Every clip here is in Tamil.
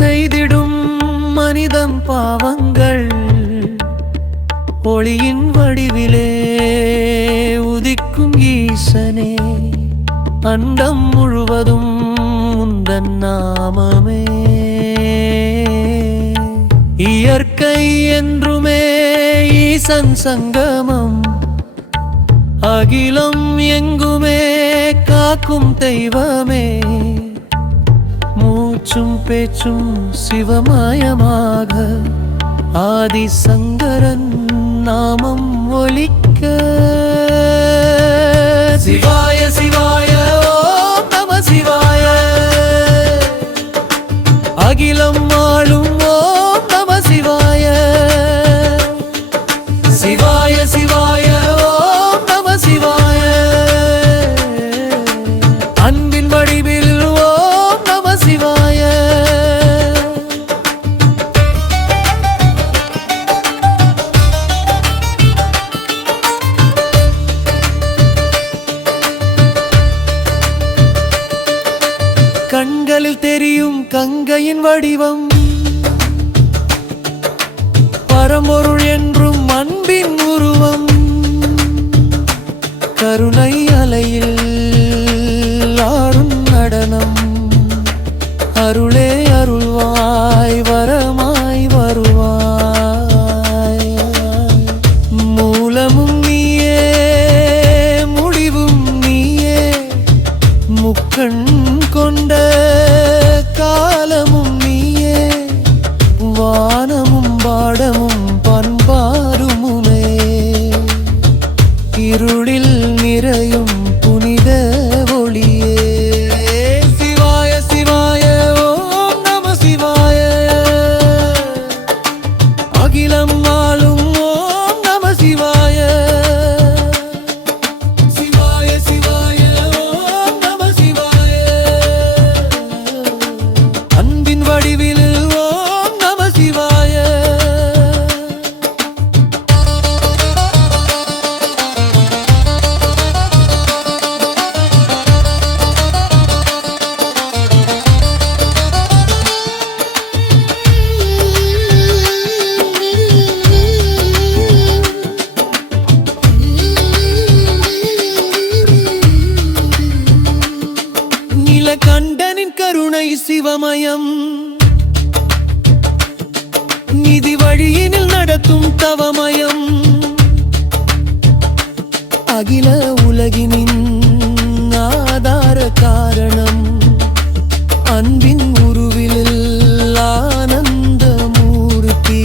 செய்திடும் மனிதன் பாவங்கள் ஒளியின் வடிவிலே உதிக்கும் ஈசனே, அண்டம் முழுவதும் உந்தன் நாமமே. இயற்கை என்றுமே ஈசன் சங்கமம், அகிலம் எங்குமே காக்கும் தெய்வமே. மூச்சும் பேச்சும் சிவமயமாக ஆதி சங்கரன் நாமம் ஒலிக்க. சிவாய சிவாய ஓம் நம சிவாய, அகிலம் ஆளும் ஓம் நம சிவாய. சிவாய சிவாய ஓம் நம சிவாய, அன்பின் வடிவில் ஓம் நம சிவாய. கண்களில் தெரியும் கங்கையின் வடிவம், பரம்பொருள் என்றும் அன்பின் உருவம். கருணை அலையில் ஆறும் நடனம், அருளே அருள்வாய் வரமாய் வருவாய். மூலமும் நீயே முடிவும் நீயே, முக்கண் கொண்ட காலமும் நீயே. வானமும் பாடமும் பண்பாருமுமே, இருளில் நிறையும் புனித ஒளியே. சிவாய சிவாய ஓம் நம சிவாய, அகிலம் ஆளும் ஓம் நம சிவாய. சிவாய சிவாய ஓம் நம சிவாய, அன்பின் வடிவில் ஓம் நம சிவாய. நீலகண்டனின் கருணை சிவமயம், நிதி வழியினில் நடத்தும் தவமயம். அகில உலகினின் ஆதார காரணம், அன்பின் உருவில் ஆனந்த மூர்த்தி.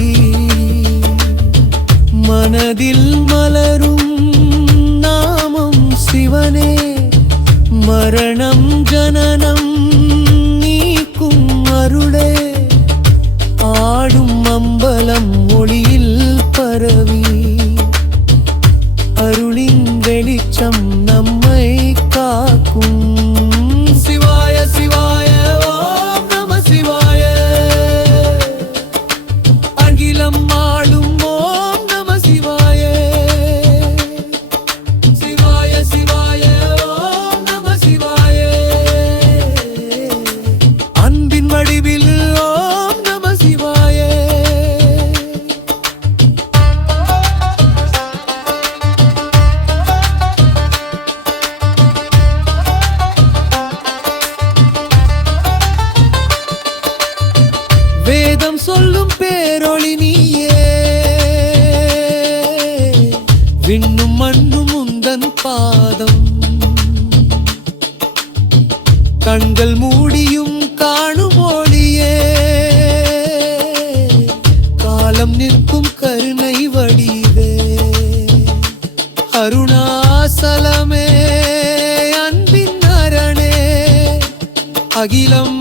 மனதில் மலரும் நாமம் சிவனே, மரணம் ஜனனம் நீக்கும் அருளே. ஆடும் அம்பலம் ஒளியில் பரவி, அருளின் வெளிச்சம் நம்மை காக்கும். சிவாய சிவாய ஓம் நம சிவாய, அகிலம் ஆளும் ஓம் நம சிவாய. சிவாய சிவாய ஓம் நம சிவாய, அன்பின் வடிவில் ஓம் நம சிவாய. வேதம் சொல்லும் பேரொளி நீயே, விண்ணும் மண்ணும் உந்தன் பாதம். கண்கள் மூடியும் காணும் ஒளியே, காலம் நிற்கும் கருணை வடிவே. அருணாசலமே அன்பின் அரணே, அகிலம்